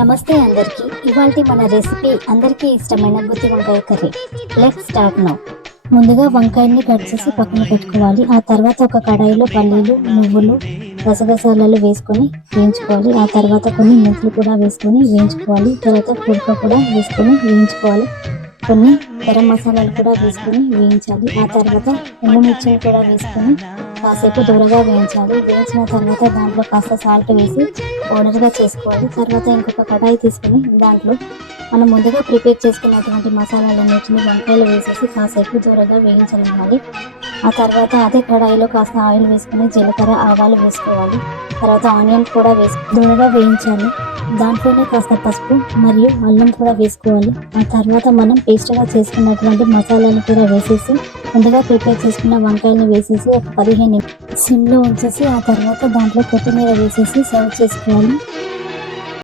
నమస్తే అందరికీ. ఇవాల్టి మన రెసిపీ అందరికీ ఇష్టమైన గుత్తి వంకాయ కర్రీ. Let's start now. ముందుగా వంకాయని కట్ చేసి పక్కన పెట్టుకోవాలి. ఆ తర్వాత ఒక కడాయిలో పల్లీలు, నువ్వులు, గసగసాలు వేసుకొని వేయించుకోవాలి. ఆ తర్వాత కొన్ని మెంతులు కూడా వేసుకొని వేయించుకోవాలి. తర్వాత కుడక కూడా వేసుకొని వేయించుకోవాలి. కొన్ని గరం మసాలాలు కూడా వేసుకొని వేయించాలి. ఆ తర్వాత ఎండుమిర్చిని కూడా వేసుకొని కాసేపు దూరగా వేయించాలి. వేయించిన తర్వాత దాంట్లో కాస్త సాల్ట్ వేసి పౌడర్గా చేసుకోవాలి. తర్వాత ఇంకొక కడాయి తీసుకొని దాంట్లో మనం ముందుగా ప్రిపేర్ చేసుకున్నటువంటి మసాలాలన్నింటినీ వంకాయలు వేసేసి కాసేపు దూరగా వేయించనివ్వాలి. ఆ తర్వాత అదే కడాయిలో కాస్త ఆయిల్ వేసుకొని జీలకర్ర, ఆవాలు వేసుకోవాలి. తర్వాత ఆనియన్ కూడా వేసి దూరగా వేయించాలి. దాంట్లోనే కాస్త పసుపు మరియు అల్లం కూడా వేసుకోవాలి. ఆ తర్వాత మనం పేస్ట్గా చేసుకున్నటువంటి మసాలాను కూడా వేసేసి ముందుగా ప్రిపేర్ చేసుకున్న వంకాయలను వేసేసి ఒక 15 నిమిషాలు సిమ్లో ఉంచేసి ఆ తర్వాత దాంట్లో కొత్తిమీర వేసేసి సర్వ్ చేసుకోవాలి.